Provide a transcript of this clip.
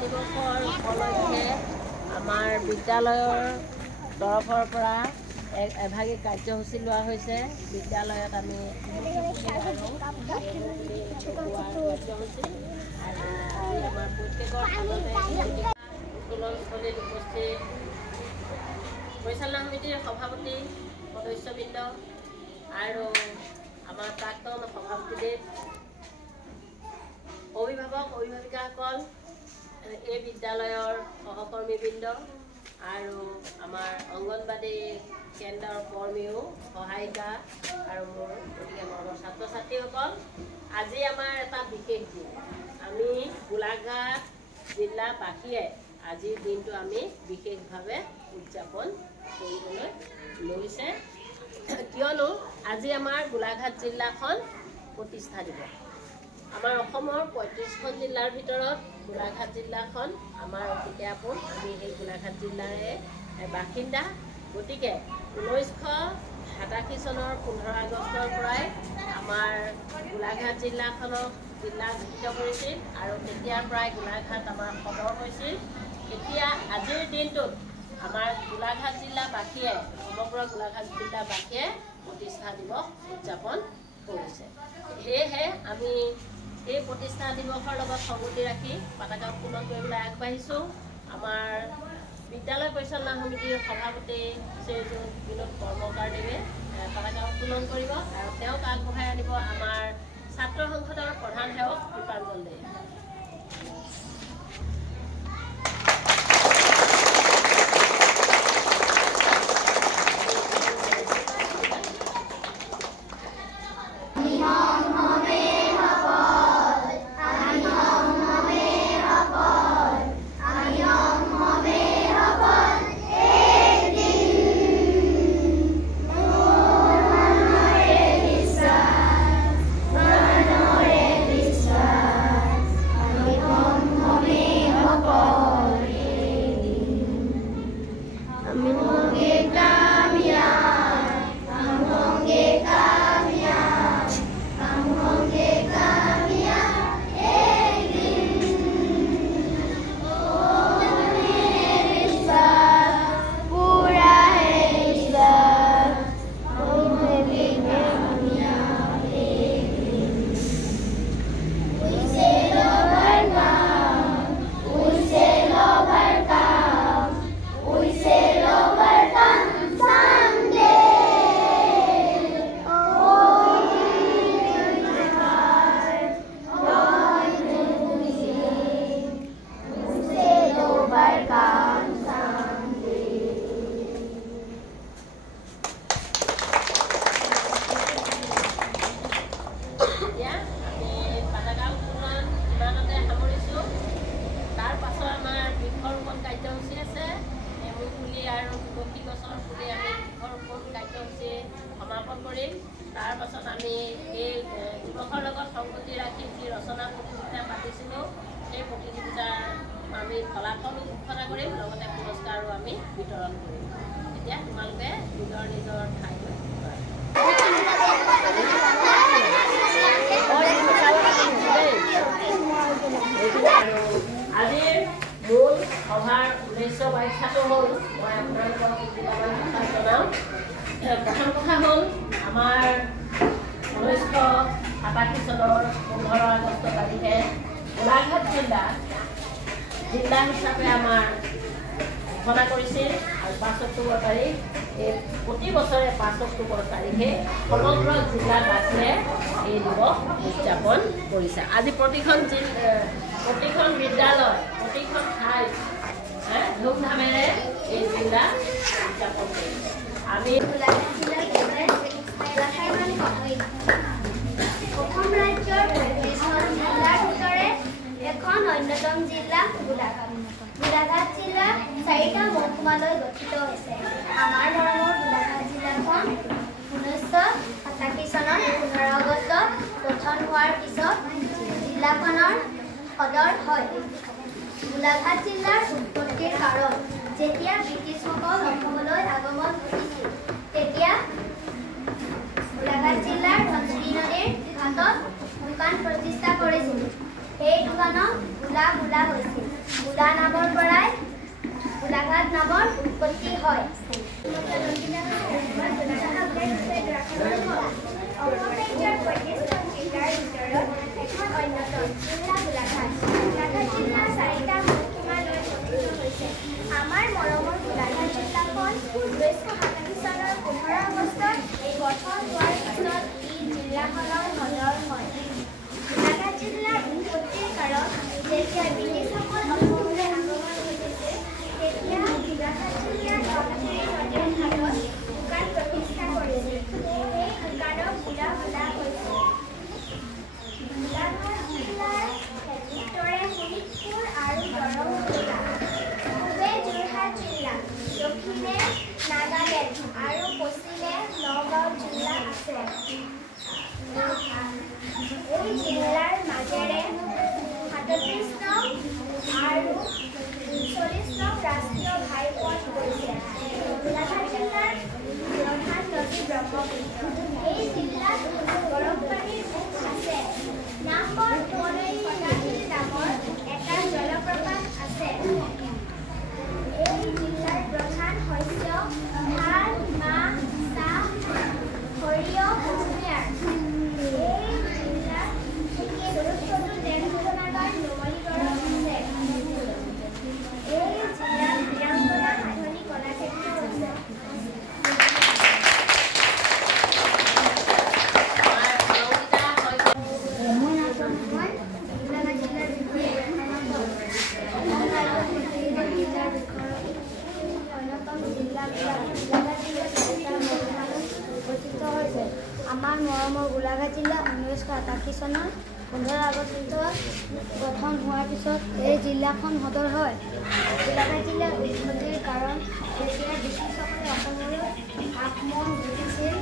দিৱসৰ উপলক্ষে আমাৰ বিদ্যালয়ৰ তৰফৰ পৰা এভাগী কাৰ্যসূচী লোৱা হৈছে। বিদ্যালয়ত আমি আমাৰ প্ৰত্যেকৰ তোলনস্থলীত উপস্থিত পৰিচালনা সমিতিৰ সভাপতি সদস্যবৃন্দ আৰু আমাৰ প্ৰাক্তন সভাপতিদেৱ, অভিভাৱক অভিভাৱিকাসকল, এই বিদ্যালয়ৰ সহকৰ্মীবৃন্দ আৰু আমাৰ অংগনবাড়ী কেন্দ্ৰৰ কৰ্মীও সহায়িকা আৰু মোৰ গতিকে মৰমৰ ছাত্ৰ ছাত্ৰীসকল, আজি আমাৰ এটা বিশেষ দিন। আমি গোলাঘাট জিলাবাসীয়ে আজিৰ দিনটো আমি বিশেষভাৱে উদযাপন কৰিবলৈ লৈছে, কিয়নো আজি আমাৰ গোলাঘাট জিলাখন প্ৰতিষ্ঠা দিৱস। আমাৰ অসমৰ 35খন জিলাৰ ভিতৰত গোলাঘাট জিলাখন আমাৰ অতিকে আপোন। আমি এই গোলাঘাট জিলাৰে বাসিন্দা। গতিকে 1987 চনৰ 15 আগষ্টৰ পৰাই আমাৰ গোলাঘাট জিলাখনক জিলা ঘোষিত কৰিছিল আৰু তেতিয়াৰ পৰাই গোলাঘাট আমাৰ সদৰ হৈছিল। এতিয়া আজিৰ দিনটোত আমাৰ গোলাঘাট জিলাবাসীয়ে সমগ্ৰ গোলাঘাট জিলাবাসীয়ে প্ৰতিষ্ঠা দিৱস উদযাপন কৰিছে। সেয়েহে আমি এই প্ৰতিষ্ঠা দিৱসৰ লগত সংগতি ৰাখি পতাকা উত্তোলন কৰিবলৈ আগবাঢ়িছোঁ। আমাৰ বিদ্যালয় পৰিচালনা সমিতিৰ সভাপতি শ্ৰীযুত বিনোদ কৰ্মকাৰদেৱে পতাকা উত্তোলন কৰিব আৰু তেওঁক আগবঢ়াই আনিব আমাৰ ছাত্ৰ সংসদৰ প্ৰধান সেৱক কৃপাঞ্জল দে। তাৰ পাছত আমি এই দিৱসৰ লগত সংগতি ৰাখি যি ৰচনা প্ৰতিযোগিতা পাতিছিলোঁ, সেই প্ৰতিযোগিতাৰ আমি ফলাফল ঘোষণা কৰিম, লগতে পুৰস্কাৰো আমি বিতৰণ কৰিম। এতিয়া তোমালোকে নিজৰ নিজৰ ঠাইলৈ আজিৰ মূল সভাৰ উদ্দেশ্য ব্যাখ্যাটো হ'ল, মই আপোনালোকক কেইটামান কথা জনাওঁ। প্ৰথম কথা হ'ল, আমাৰ 1987 চনৰ 15 আগষ্ট তাৰিখে গোলাঘাট জিলা হিচাপে আমাৰ ঘোষণা কৰিছিল আৰু 5 অক্টোবৰ তাৰিখ প্ৰতি বছৰে 5 অক্টোবৰ তাৰিখে সমগ্ৰ জিলাবাসীয়ে এই দিৱস উদযাপন কৰিছে। আজি প্ৰতিখন বিদ্যালয়, প্ৰতিখন ঠাইত ধুমধামেৰে এই জিলা উদযাপন কৰিছে। আমি অসম ৰাজ্যৰ 35খন জিলাৰ ভিতৰে এখন অন্যতম জিলা গোলাঘাট। গোলাঘাট জিলা 4টা মহকুমালৈ গঠিত হৈছে। আমাৰ মৰমৰ গোলাঘাট জিলাখন 1987 চনৰ 15 আগষ্টত গঠন হোৱাৰ পিছত জিলাখনৰ সদৰ হয়। গোলাঘাট জিলাৰ উৎপত্তিৰ কাৰণ, যেতিয়া ব্ৰিটিছসকল অসমলৈ আগমন ঘটিছিল, তেতিয়া গোলাঘাট জিলাৰ ধনশিৰি নদীৰ ঘাটত দোকান প্ৰতিষ্ঠা কৰিছিল। সেই দোকানক গোলা বোলা হৈছিল। গোলা নামৰ পৰাই গোলাঘাট নামৰ উৎপত্তি হয়। অসম ৰাজ্যৰ ৩৫খন জিলাৰ ভিতৰত এখন অন্যতম জিলা গোলাঘাট। গোলাঘাট জিলা ৪টা মহকুমা লৈ গঠিত হৈছে। আমাৰ মৰমৰ গোলাঘাট জিলাখন ১৯৮৭ চনৰ ১৫ আগষ্টত গঠন হোৱাৰ পিছত ই জিলাখনৰ সদৰ হয়। গোলাঘাট জিলাৰ উৎপত্তিৰ কাৰণ যেতিয়া ব্ৰিটিছসকল অসমলৈ আগমন ঘটিছিল তেতিয়া গোলাঘাট জিলাৰ ধনশিৰি নদীৰ ঘাটত দোকান প্ৰতিষ্ঠা কৰিছিল। সেই দোকানক গোলা বোলা হৈছিল। গোলাঘাট জিলাৰ উত্তৰে শোণিতপুৰ আৰু দৰং জিলা, পূবে যোৰহাট জিলা, দক্ষিণে নাগালেণ্ড আৰু পশ্চিমে নগাঁও জিলা আছে। এই জিলাৰ মাজেৰে ৩৭ নং আৰু ৪০ নং ৰাষ্ট্ৰীয় ঘাইপথ গৈছে। গোলাঘাট জিলাৰ প্ৰধান নদী ব্ৰহ্মপুত্ৰ। এই জিলাত গৰম পানীৰ উৎস আছে। নামবৰ উপনৈ নামৰ এটা জলপ্ৰপাত আছে। এই জিলাৰ প্ৰধান শস্য ধান, মাহ, চাহ, সৰিয়হ, কুঁহিয়াৰ। এই জিলাত গুৰুত্বটো তেল শোধনাগাৰ নুমলীগড়ত আছে। এই জিলাত বীৰাংগনা সাধনী কলাক্ষেত্ৰ আছে। আমাৰ মৰমৰ গোলাঘাট জিলা ১৯৮৮ চনৰ ১৫ আগষ্টত গঠন হোৱাৰ পিছত এই জিলাখন সদৰ হয়। গোলাঘাট জিলাৰ উৎপত্তিৰ কাৰণ যেতিয়া ব্ৰিটিছসকলে অসমলৈ আক্ৰমণ ঘটিছিল